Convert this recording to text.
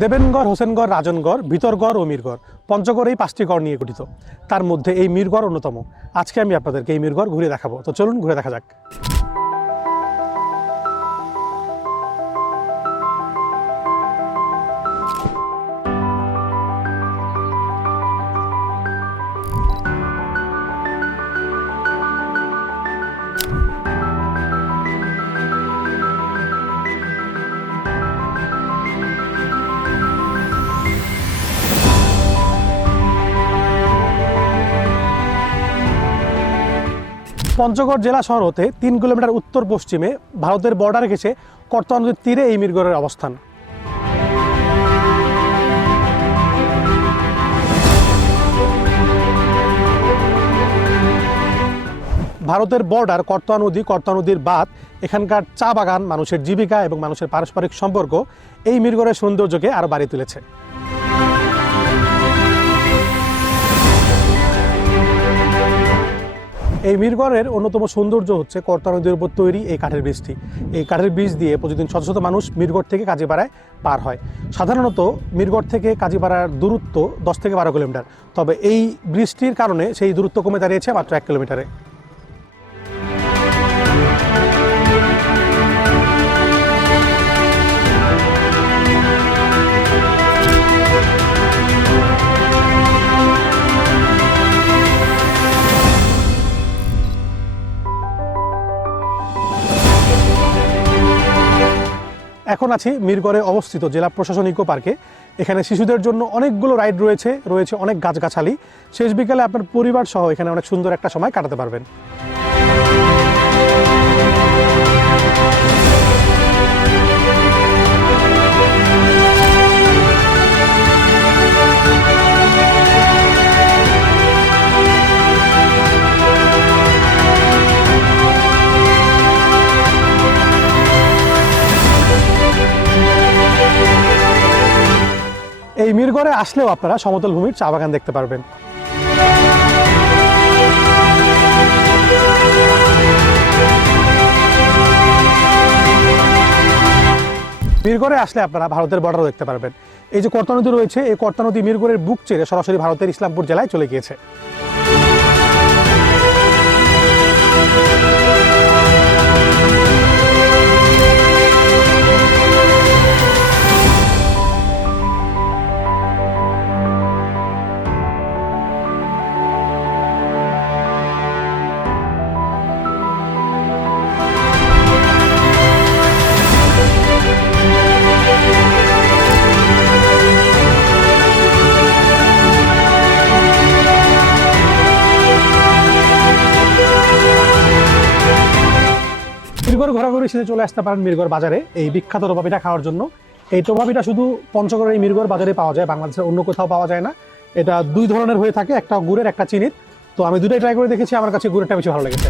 দেবেনগড়, হোসেনগড়, রাজনগড়, ভিতরগড় ও মিরগড়, পঞ্চগড় এই 5টি গড় নিয়ে গঠিত। তার মধ্যে এই মিরগড় অন্যতম। আজকে আমি আপনাদেরকে এই মিরগড় ঘুরে দেখাবো। তো চলুন ঘুরে দেখা যাক। পঞ্চগড় জেলা শহর হতে 3 কিলোমিটার উত্তর পশ্চিমে ভারতের বর্ডার ঘেঁষে করতোয়া নদীর তীরে এই মিরগড়ের অবস্থান। ভারতের বর্ডার করতোয়া নদীর বাঁধ, এখানকার চা বাগান, মানুষের জীবিকা এবং মানুষের পারস্পরিক সম্পর্ক এই মিরগড়ের সৌন্দর্যকে আরও বাড়িয়ে তুলেছে। এই মিরগড়ের অন্যতম সৌন্দর্য হচ্ছে করতোয়া নদীর উপর তৈরি এই কাঠের ব্রিজটি। এই কাঠের ব্রিজ দিয়ে প্রতিদিন শত শত মানুষ মিরগড় থেকে কাজীপাড়ায় পার হয়। সাধারণত মিরগড় থেকে কাজীপাড়ার দূরত্ব 10 থেকে 12 কিলোমিটার, তবে এই ব্রিজটির কারণে সেই দূরত্ব কমে দাঁড়িয়েছে মাত্র 1 কিলোমিটারে। এখন আছি মিরগড়ে অবস্থিত জেলা প্রশাসন ইকো পার্কে। এখানে শিশুদের জন্য অনেকগুলো রাইড রয়েছে অনেক গাছগাছালি। শেষ বিকালে আপনার পরিবার সহ এখানে অনেক সুন্দর একটা সময় কাটাতে পারবেন। এই মিরগড়ে আসলেও আপনারা সমতল ভূমির চা বাগান দেখতে পারবেন। মিরগড়ে আসলে আপনারা ভারতের বর্ডারও দেখতে পারবেন। এই যে করতোয়া নদী রয়েছে, এই করতোয়া নদী মিরগড়ের বুক চেড়ে সরাসরি ভারতের ইসলামপুর জেলায় চলে গিয়েছে। মিরগড় ঘোরাঘুরি শেষে চলে আসতে পারেন মিরগড় বাজারে এই বিখ্যাত টোপা পিঠা খাওয়ার জন্য। এই টোপা পিঠা শুধু পঞ্চগড়ের এই মিরগড় বাজারে পাওয়া যায়, বাংলাদেশের অন্য কোথাও পাওয়া যায় না। এটা 2 ধরনের হয়ে থাকে, একটা গুড়ের, একটা চিনির। তো আমি দুটোই ট্রাই করে দেখেছি, আমার কাছে গুড়েরটা বেশি ভালো লেগেছে।